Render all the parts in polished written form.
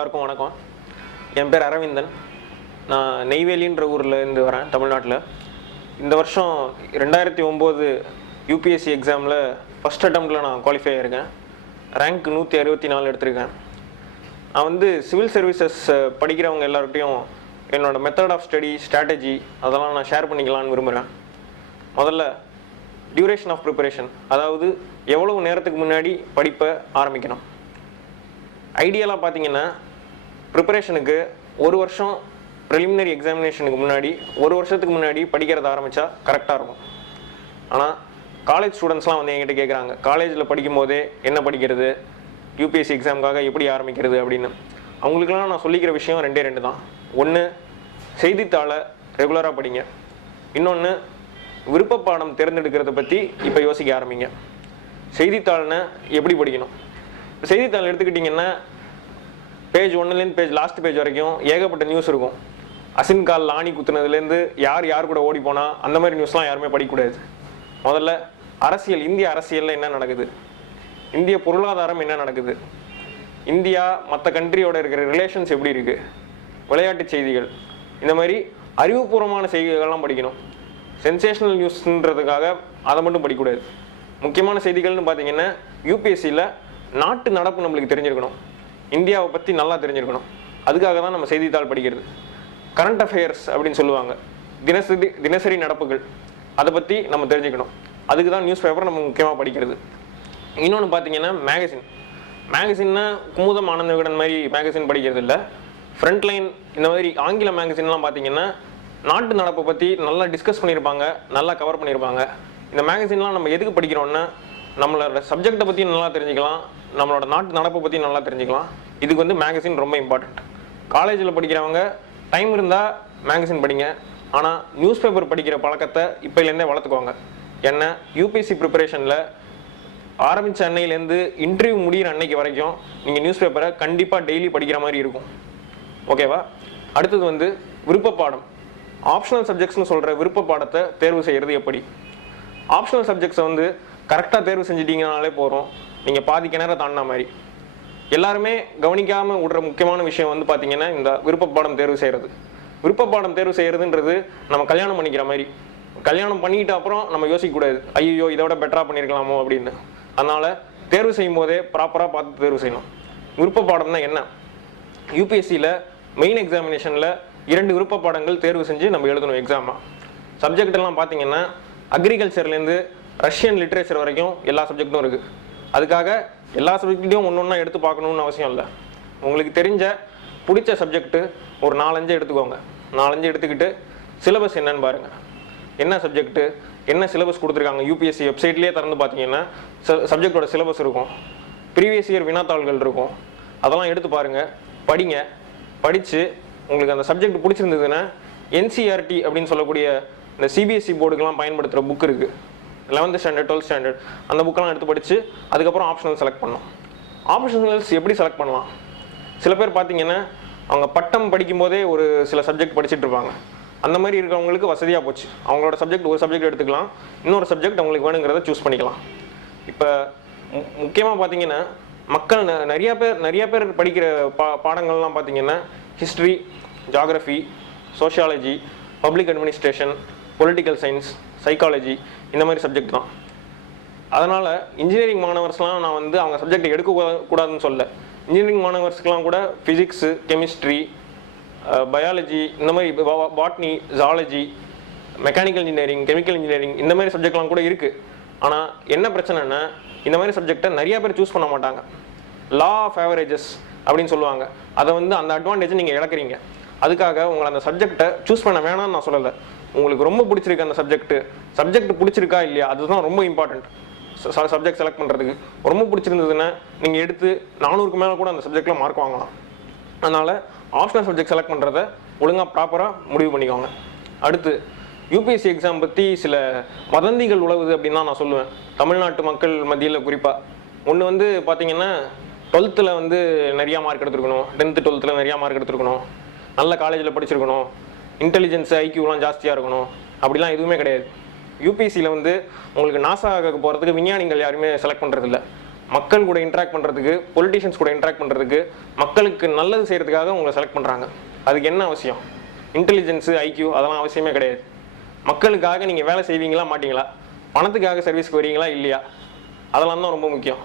எல்லாருக்கும் வணக்கம். என் பேர் அரவிந்தன். நான் நெய்வேலின்ற ஊரில் இருந்து வரேன், தமிழ்நாட்டில். இந்த வருஷம் 2009 யூபிஎஸ்சி எக்ஸாமில் ஃபஸ்ட் அட்டம்ப்டில் நான் குவாலிஃபை ஆகிருக்கேன். ரேங்க் 164 எடுத்திருக்கேன். நான் வந்து சிவில் சர்வீசஸ் படிக்கிறவங்க எல்லார்கிட்டையும் என்னோடய மெத்தட் ஆஃப் ஸ்டடி, ஸ்ட்ராட்டஜி அதெல்லாம் நான் ஷேர் பண்ணிக்கலான்னு விரும்புகிறேன். முதல்ல டியூரேஷன் ஆஃப் ப்ரிப்பரேஷன், அதாவது எவ்வளவு நேரத்துக்கு முன்னாடி படிப்பை ஆரம்பிக்கணும். ஐடியலாக பார்த்தீங்கன்னா ப்ரிப்பரேஷனுக்கு ஒரு வருஷம் ப்ரிலிமினரி எக்ஸாமினேஷனுக்கு முன்னாடி, ஒரு வருஷத்துக்கு முன்னாடி படிக்கிறத ஆரம்பித்தா கரெக்டாக இருக்கும். ஆனால் காலேஜ் ஸ்டூடெண்ட்ஸ்லாம் வந்து என்கிட்ட கேட்குறாங்க, காலேஜில் படிக்கும் போதே என்ன படிக்கிறது, யூபிஎஸ்சி எக்ஸாமுக்காக எப்படி ஆரம்பிக்கிறது அப்படின்னு. அவங்களுக்குலாம் நான் சொல்லிக்கிற விஷயம் ரெண்டு தான். ஒன்று, செய்தித்தாளை ரெகுலராக படிங்க. இன்னொன்று, விருப்ப பாடம் தேர்ந்தெடுக்கிறத பற்றி இப்போ யோசிக்க ஆரம்பிங்க. செய்தித்தாள்னா எப்படி படிக்கணும்? செய்தித்தாள் எடுத்துக்கிட்டிங்கன்னா பேஜ் 1லேருந்து லாஸ்ட் பேஜ் வரைக்கும் ஏகப்பட்ட நியூஸ் இருக்கும். அசின்கால் லாணி குத்துனதுலேருந்து யார் கூட ஓடி போனால் அந்த மாதிரி நியூஸ்லாம் யாருமே படிக்கக்கூடாது. முதல்ல அரசியல், இந்திய அரசியலில் என்ன நடக்குது, இந்திய பொருளாதாரம் என்ன நடக்குது, இந்தியா மற்ற கண்ட்ரியோட இருக்கிற ரிலேஷன்ஸ் எப்படி இருக்குது, விளையாட்டு செய்திகள், இந்த மாதிரி அறிவுபூர்வமான செய்திகள்லாம் படிக்கணும். சென்சேஷனல் நியூஸ்ன்றதுக்காக அதை மட்டும் படிக்கக்கூடாது. முக்கியமான செய்திகள்னு பார்த்தீங்கன்னா யூபிஎஸ்சியில் நாட்டு நடப்பு நம்மளுக்கு தெரிஞ்சிருக்கணும், இந்தியாவை பற்றி நல்லா தெரிஞ்சிருக்கணும். அதுக்காக தான் நம்ம செய்தித்தாள் படிக்கிறது. கரண்ட் அஃபேர்ஸ் அப்படின்னு சொல்லுவாங்க, தினசரி நடப்புகள், அதை பற்றி நம்ம தெரிஞ்சுக்கணும். அதுக்கு தான் நியூஸ் பேப்பர் நம்ம முக்கியமாக படிக்கிறது. இன்னொன்று பார்த்தீங்கன்னா மேகசின்னா குமுதம், ஆனந்த விகடன் மாதிரி மேகசின் படிக்கிறது இல்லை. ஃப்ரண்ட் லைன் இந்த மாதிரி ஆங்கில மேகசின்லாம் பார்த்தீங்கன்னா நாட்டு நடப்பை பற்றி நல்லா டிஸ்கஸ் பண்ணியிருப்பாங்க, நல்லா கவர் பண்ணியிருப்பாங்க. இந்த மேகசின்லாம் நம்ம எதுக்கு படிக்கிறோன்னா நம்மளோட சப்ஜெக்டை பற்றி நல்லா தெரிஞ்சுக்கலாம், நம்மளோட நாட்டு நடப்பை பற்றி நல்லா தெரிஞ்சுக்கலாம். இதுக்கு வந்து மேகசின் ரொம்ப இம்பார்ட்டண்ட். காலேஜில் படிக்கிறவங்க டைம் இருந்தால் மேகசின் படிங்க. ஆனால் நியூஸ் பேப்பர் படிக்கிற பழக்கத்தை இப்போலேருந்தே வளர்த்துக்கோங்க. ஏன்னா யூபிஎஸ்சி ப்ரிப்பரேஷனில் ஆரம்பித்த அன்னையிலேருந்து இன்டர்வியூ முடிகிற அன்னைக்கு வரைக்கும் நீங்கள் நியூஸ் பேப்பரை கண்டிப்பாக டெய்லி படிக்கிற மாதிரி இருக்கும். ஓகேவா? அடுத்தது வந்து விருப்ப பாடம். ஆப்ஷனல் சப்ஜெக்ட்ஸ்னு சொல்கிற விருப்ப பாடத்தை தேர்வு செய்கிறது எப்படி? ஆப்ஷனல் சப்ஜெக்ட்ஸை வந்து கரெக்டாக தேர்வு செஞ்சிட்டிங்கனாலே போகிறோம், நீங்கள் பாதி கிணற தாண்டின மாதிரி. எல்லாருமே கவனிக்காமல் விடுற முக்கியமான விஷயம் வந்து பார்த்தீங்கன்னா இந்த விருப்ப பாடம் தேர்வு செய்கிறது. விருப்ப பாடம் தேர்வு செய்கிறதுன்றது நம்ம கல்யாணம் பண்ணிக்கிற மாதிரி. கல்யாணம் பண்ணிக்கிட்ட அப்புறம் நம்ம யோசிக்கக்கூடாது, ஐயோ இதோட பெட்டராக பண்ணியிருக்கலாமோ அப்படின்னு. அதனால் தேர்வு செய்யும் போதே ப்ராப்பராக பார்த்து தேர்வு செய்யணும். விருப்ப பாடம்னா என்ன? யூபிஎஸ்சியில் மெயின் எக்ஸாமினேஷனில் 2 விருப்ப பாடங்கள் தேர்வு செஞ்சு நம்ம எழுதணும் எக்ஸாமாக. சப்ஜெக்டெல்லாம் பார்த்தீங்கன்னா அக்ரிகல்ச்சர்லேருந்து ரஷ்யன் லிட்ரேச்சர் வரைக்கும் எல்லா சப்ஜெக்டும் இருக்குது. அதுக்காக எல்லா சப்ஜெக்ட்டையும் ஒன்றா எடுத்து பார்க்கணுன்னு அவசியம் இல்லை. உங்களுக்கு தெரிஞ்ச பிடிச்ச சப்ஜெக்ட்டு ஒரு 4-5 எடுத்துக்கோங்க. 4-5 எடுத்துக்கிட்டு சிலபஸ் என்னன்னு பாருங்கள். என்ன சப்ஜெக்ட்டு, என்ன சிலபஸ் கொடுத்துருக்காங்க யூபிஎஸ்சி வெப்சைட்லேயே திறந்து பார்த்தீங்கன்னா சப்ஜெக்டோட சிலபஸ் இருக்கும், ப்ரீவியஸ் இயர் வினாத்தாள்கள் இருக்கும். அதெல்லாம் எடுத்து பாருங்கள், படிங்க. படித்து உங்களுக்கு அந்த சப்ஜெக்ட் பிடிச்சிருந்ததுன்னா என்சிஆர்டி அப்படின்னு சொல்லக்கூடிய இந்த சிபிஎஸ்சி போர்டுக்கெலாம் பயன்படுத்துகிற புக் இருக்குது, 11th ஸ்டாண்டர்ட் 12th ஸ்டாண்டர்ட், அந்த புக்கெல்லாம் எடுத்து படித்து அதுக்கப்புறம் ஆப்ஷனல் செலக்ட் பண்ணணும். ஆப்ஷனல்ஸ் எப்படி செலக்ட் பண்ணலாம்? சில பேர் பார்த்தீங்கன்னா அவங்க பட்டம் படிக்கும்போதே ஒரு சில சப்ஜெக்ட் படிச்சுட்டு இருப்பாங்க. அந்த மாதிரி இருக்கிறவங்களுக்கு வசதியாக போச்சு. அவங்களோட சப்ஜெக்ட் ஒரு சப்ஜெக்ட் எடுத்துக்கலாம், இன்னொரு சப்ஜெக்ட் அவங்களுக்கு வேணுங்கிறத சூஸ் பண்ணிக்கலாம். இப்போ முக்கியமாக பார்த்தீங்கன்னா மக்கள் நிறைய பேர் படிக்கிற பாடங்கள்லாம் பார்த்தீங்கன்னா history, geography, sociology, public administration, political science, psychology, இந்த மாதிரி சப்ஜெக்ட் தான். அதனால் இன்ஜினியரிங் மாணவர்ஸ்லாம் நான் வந்து அவங்க சப்ஜெக்டை எடுக்கக்கூடாதுன்னு சொல்ல. இன்ஜினியரிங் மாணவர்ஸ்க்கெலாம் கூட ஃபிசிக்ஸு, கெமிஸ்ட்ரி, பயாலஜி, இந்த மாதிரி botany, zoology, mechanical engineering, chemical engineering, இந்த மாதிரி சப்ஜெக்ட்லாம் கூட இருக்குது. ஆனால் என்ன பிரச்சனைன்னா இந்த மாதிரி சப்ஜெக்டை நிறையா பேர் சூஸ் பண்ண மாட்டாங்க. லா ஆஃப் ஆவரேஜஸ் அப்படின்னு சொல்லுவாங்க. அதை வந்து அந்த அட்வான்டேஜை நீங்கள் இழக்கிறீங்க. அதுக்காக உங்களை அந்த சப்ஜெக்டை சூஸ் பண்ண வேணாம்னு நான் சொல்லலை. உங்களுக்கு ரொம்ப பிடிச்சிருக்கு அந்த சப்ஜெக்ட் பிடிச்சிருக்கா இல்லையா, அதுதான் ரொம்ப இம்பார்ட்டண்ட். சப்ஜெக்ட் செலக்ட் பண்ணுறதுக்கு ரொம்ப பிடிச்சிருந்ததுன்னா நீங்கள் எடுத்து 400க்கு மேலே கூட அந்த சப்ஜெக்டில் மார்க் வாங்கலாம். அதனால் ஆப்ஷனல் சப்ஜெக்ட் செலக்ட் பண்ணுறதை ஒழுங்காக ப்ராப்பராக முடிவு பண்ணிக்கோங்க. அடுத்து யூபிஎஸ்சி எக்ஸாம் பற்றி சில வதந்திகள் உழவுது அப்படின்னு தான் நான் சொல்லுவேன், தமிழ்நாட்டு மக்கள் மத்தியில் குறிப்பாக. ஒன்று வந்து பார்த்தீங்கன்னா 12th வந்து நிறையா மார்க் எடுத்துருக்கணும், 10th 12th நிறையா மார்க் எடுத்துருக்கணும், நல்ல காலேஜில் படிச்சிருக்கணும், இன்டெலிஜென்ஸ் ஐக்யூலாம் ஜாஸ்தியாக இருக்கணும், அப்படிலாம் எதுவுமே கிடையாது. யூபிஎஸ்சியில் வந்து உங்களுக்கு நாசாவுக்கு போகிறதுக்கு விஞ்ஞானிகள் யாருமே செலக்ட் பண்ணுறதில்ல. மக்கள் கூட இன்ட்ராக்ட் பண்ணுறதுக்கு, பொலிட்டிஷியன்ஸ் கூட இன்ட்ராக்ட் பண்ணுறதுக்கு, மக்களுக்கு நல்லது செய்கிறதுக்காக உங்களை செலக்ட் பண்ணுறாங்க. அதுக்கு என்ன அவசியம்? இன்டெலிஜென்ஸு, ஐக்யூ அதெல்லாம் அவசியமே கிடையாது. மக்களுக்காக நீங்கள் வேலை செய்வீங்களா மாட்டீங்களா, பணத்துக்காக சர்வீஸ்க்கு வரீங்களா இல்லையா, அதெல்லாம் தான் ரொம்ப முக்கியம்.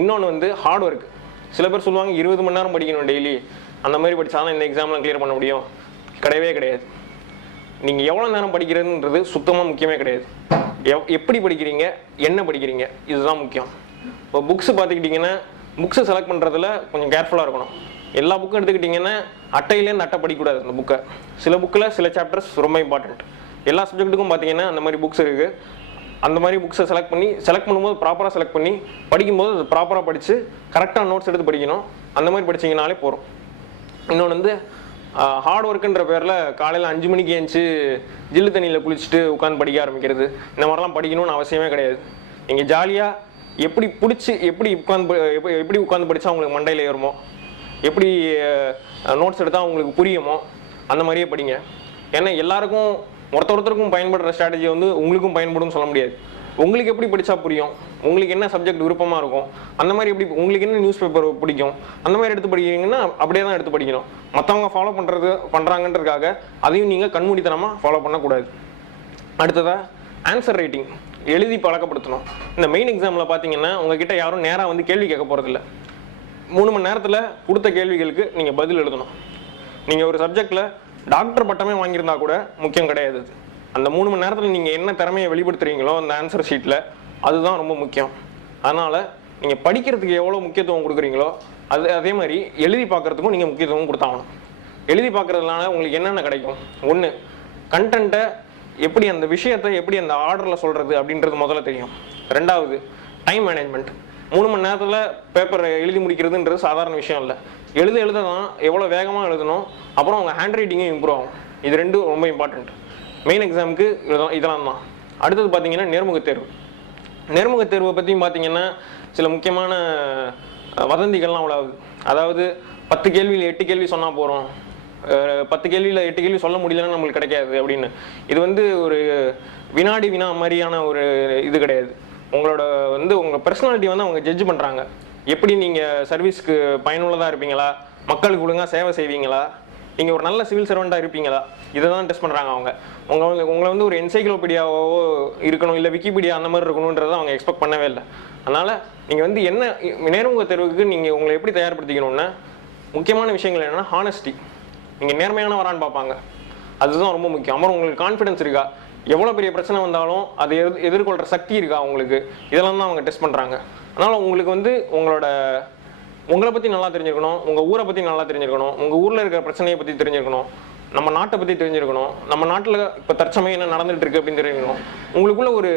இன்னொன்று வந்து ஹார்ட் ஒர்க். சில பேர் சொல்லுவாங்க 20 மணி நேரம் படிக்கணும் டெய்லி, அந்த மாதிரி படித்தாலும் இந்த எக்ஸாம்லாம் கிளியர் பண்ண முடியும். கிடையவே கிடையாது. நீங்கள் எவ்வளோ நேரம் படிக்கிறதுன்றது சுத்தமாக முக்கியமே கிடையாது. எப்படி படிக்கிறீங்க, என்ன படிக்கிறீங்க, இதுதான் முக்கியம். இப்போ புக்ஸு பார்த்துக்கிட்டிங்கன்னா, புக்ஸை செலக்ட் பண்ணுறதுல கொஞ்சம் கேர்ஃபுல்லாக இருக்கணும். எல்லா புக்கும் எடுத்துக்கிட்டிங்கன்னா அட்டையிலேருந்து அட்டை படிக்கக்கூடாது. அந்த புக்கை சில புக்கில் சில சாப்டர்ஸ் ரொம்ப இம்பார்ட்டண்ட். எல்லா சப்ஜெக்ட்டுக்கும் பார்த்தீங்கன்னா அந்த மாதிரி புக்ஸ் இருக்குது. அந்த மாதிரி புக்ஸை செலக்ட் பண்ணும்போது ப்ராப்பராக செலக்ட் பண்ணி படிக்கும்போது அது ப்ராப்பராக படித்து கரெக்டாக நோட்ஸ் எடுத்து படிக்கணும். அந்த மாதிரி படிச்சிங்கனாலே போகிறோம். இன்னொன்று வந்து ஹார்ட் ஒர்க்குன்ற பேரில் காலையில் 5 மணிக்கு ஏஞ்சி ஜில்லு தண்ணியில் குளிச்சுட்டு உட்காந்து படிக்க ஆரம்பிக்கிறது, இந்த மாதிரிலாம் படிக்கணும்னு அவசியமே கிடையாது. நீங்கள் ஜாலியாக எப்படி பிடிச்சி எப்படி உட்காந்து படித்தா உங்களுக்கு மண்டையில் ஏறுமோ, எப்படி நோட்ஸ் எடுத்தால் உங்களுக்கு புரியுமோ அந்த மாதிரியே படிங்க. ஏன்னா எல்லாருக்கும் ஒருத்தருக்கும் பயன்படுற ஸ்ட்ராட்டஜி வந்து உங்களுக்கும் பயன்படும் சொல்ல முடியாது. உங்களுக்கு எப்படி படித்தா புரியும், உங்களுக்கு என்ன சப்ஜெக்ட் விருப்பமாக இருக்கும், அந்த மாதிரி எப்படி உங்களுக்கு என்ன நியூஸ் பேப்பர் பிடிக்கும், அந்த மாதிரி எடுத்து படிக்கிறீங்கன்னா அப்படியே தான் எடுத்து படிக்கணும். மற்றவங்க ஃபாலோ பண்ணுறாங்கன்றதுக்காக அதையும் நீங்கள் கண்மூடித்தனமாக ஃபாலோ பண்ணக்கூடாது. அடுத்ததாக ஆன்சர் ரைட்டிங் எழுதி பழக்கப்படுத்தணும். இந்த மெயின் எக்ஸாமில் பார்த்தீங்கன்னா உங்ககிட்ட யாரும் நேராக வந்து கேள்வி கேட்க போகிறதில்ல. 3 மணி நேரத்தில் கொடுத்த கேள்விகளுக்கு நீங்கள் பதில் எழுதணும். நீங்கள் ஒரு சப்ஜெக்டில் டாக்டர் பட்டமே வாங்கியிருந்தா கூட முக்கியம் கிடையாது. அந்த 3 மணி நேரத்தில் நீங்கள் என்ன திறமையை வெளிப்படுத்துறீங்களோ அந்த ஆன்சர் ஷீட்டில், அதுதான் ரொம்ப முக்கியம். அதனால் நீங்கள் படிக்கிறதுக்கு எவ்வளோ முக்கியத்துவம் கொடுக்குறீங்களோ அதே மாதிரி எழுதி பார்க்குறதுக்கும் நீங்கள் முக்கியத்துவம் கொடுத்தாகணும். எழுதி பார்க்குறதுனால உங்களுக்கு என்னென்ன கிடைக்கும்? ஒன்று, கண்டென்ட்டை எப்படி, அந்த விஷயத்தை எப்படி அந்த ஆர்டரில் சொல்கிறது அப்படின்றது முதல்ல தெரியும். 2வது, டைம் மேனேஜ்மெண்ட். 3 மணி நேரத்தில் பேப்பர் எழுதி முடிக்கிறதுன்றது சாதாரண விஷயம் இல்லை. எழுத தான் எவ்வளோ வேகமாக எழுதணும், அப்புறம் உங்கள் ஹேண்ட் ரைட்டிங்கும் இம்ப்ரூவ் ஆகும். இது 2 ரொம்ப இம்பார்ட்டண்ட் மெயின் எக்ஸாமுக்கு. இதெல்லாம் தான். அடுத்தது பார்த்தீங்கன்னா நேர்முகத் தேர்வு. நேர்முகத் தேர்வை பற்றியும் பார்த்தீங்கன்னா சில முக்கியமான வதந்திகள்லாம் உலாவுது. அதாவது 10 கேள்வியில் 8 கேள்வி சொன்னால் போகிறோம், 10 கேள்வியில் 8 கேள்வி சொல்ல முடியலன்னா நம்மளுக்கு கிடைக்காது அப்படின்னு. இது வந்து ஒரு வினாடி வினா மாதிரியான ஒரு இது கிடையாது. உங்கள் பர்சனாலிட்டி வந்து அவங்க ஜட்ஜ் பண்ணுறாங்க. எப்படி நீங்கள் சர்வீஸ்க்கு பயனுள்ளதாக இருப்பீங்களா, மக்களுக்கு ஒழுங்காக சேவை செய்வீங்களா, நீங்கள் ஒரு நல்ல சிவில் சர்வெண்ட்டாக இருப்பீங்களா, இதை தான் டெஸ்ட் பண்ணுறாங்க அவங்க. உங்களை வந்து ஒரு என்சைக்ளோபீடியாவோ இருக்கணும், இல்லை விக்கிபீடியா அந்த மாதிரி இருக்கணுன்றதை அவங்க எக்ஸ்பெக்ட் பண்ணவே இல்லை. அதனால் நீங்கள் வந்து என்ன நேர்முக தேர்வுக்கு நீங்கள் உங்களை எப்படி தயார்படுத்திக்கணும்னா, முக்கியமான விஷயங்கள் என்னென்னா ஹானஸ்டி. நீங்கள் நேர்மையானவரான்னு பார்ப்பாங்க, அதுதான் ரொம்ப முக்கியம். அப்புறம் உங்களுக்கு கான்ஃபிடன்ஸ் இருக்கா, எவ்வளோ பெரிய பிரச்சனை வந்தாலும் அதை எதிர்கொள்கிற சக்தி இருக்கா உங்களுக்கு, இதெல்லாம் தான் அவங்க டெஸ்ட் பண்ணுறாங்க. அதனால் உங்களுக்கு வந்து உங்களை பற்றி நல்லா தெரிஞ்சிருக்கணும், உங்கள் ஊரை பற்றி நல்லா தெரிஞ்சிருக்கணும், உங்கள் ஊரில் இருக்கிற பிரச்சனையை பற்றி தெரிஞ்சிருக்கணும், நம்ம நாட்டை பற்றி தெரிஞ்சிருக்கணும், நம்ம நாட்டில் இப்போ தற்சமயம் என்ன நடந்துகிட்டு இருக்கு அப்படின்னு தெரிஞ்சுக்கணும். உங்களுக்குள்ள ஒரு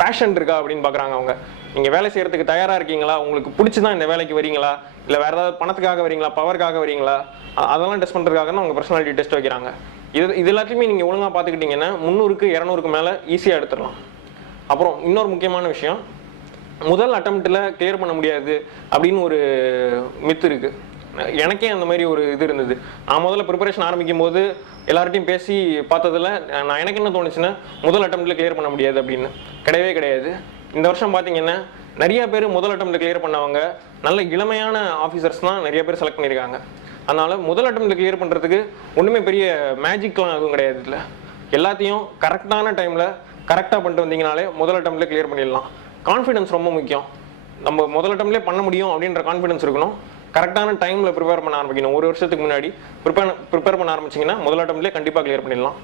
பேஷன் இருக்கா அப்படின்னு பார்க்குறாங்க அவங்க. நீங்கள் வேலை செய்கிறதுக்கு தயாராக இருக்கீங்களா, உங்களுக்கு பிடிச்சி தான் இந்த வேலைக்கு வரீங்களா, இல்லை வேறு ஏதாவது பணத்துக்காக வரீங்களா, பவருக்காக வரீங்களா, அதெல்லாம் டெஸ்ட் பண்ணுறதுக்காக தான் உங்கள் பர்சனாலிட்டி டெஸ்ட் வைக்கிறாங்க. இது எல்லாத்தையுமே நீங்கள் ஒழுங்காக பார்த்துக்கிட்டிங்கன்னா 300க்கு 200க்கு மேலே ஈஸியாக எடுத்துடலாம். அப்புறம் இன்னொரு முக்கியமான விஷயம், முதல் அட்டம்ப்டில் கிளியர் பண்ண முடியாது அப்படின்னு ஒரு மித்து இருக்குது. எனக்கே அந்த மாதிரி ஒரு இது இருந்தது. நான் முதல்ல ப்ரிப்பரேஷன் ஆரம்பிக்கும் போது எல்லார்ட்டையும் பேசி பார்த்ததில் எனக்கு என்ன தோணுச்சுன்னா, முதல் அட்டம்ப்டில் கிளியர் பண்ண முடியாது அப்படின்னு. கிடையவே கிடையாது. இந்த வருஷம் பார்த்தீங்கன்னா நிறைய பேர் முதல் அட்டம்ப்டில் கிளியர் பண்ணவங்க நல்ல இளமையான ஆஃபீஸர்ஸ் தான் நிறைய பேர் செலக்ட் பண்ணியிருக்காங்க. அதனால் முதல் அட்டம்ப்டில் கிளியர் பண்ணுறதுக்கு ஒன்றுமே பெரிய மேஜிக்லாம் எதுவும் கிடையாது. இல்லை, எல்லாத்தையும் கரெக்டான டைமில் கரெக்டாக பண்ணிட்டு வந்தீங்கனாலே முதல் அட்டம்ப்டில் கிளியர் பண்ணிடலாம். கான்ஃபிடன்ஸ் ரொம்ப முக்கியம். நம்ம முதல் அட்டம்ப்ட்லேயே பண்ண முடியும் அப்படின்ற கான்ஃபிடன்ஸ் இருக்கணும். கரெக்டான டைமில் ப்ரிப்பேர் பண்ண ஆரம்பிக்கணும். ஒரு வருஷத்துக்கு முன்னாடி ப்ரிப்பேர் பண்ண ஆரம்பிச்சிங்கன்னா முதல் அட்டம்ப்ட்லேயே கண்டிப்பாக கிளியர் பண்ணிடலாம்.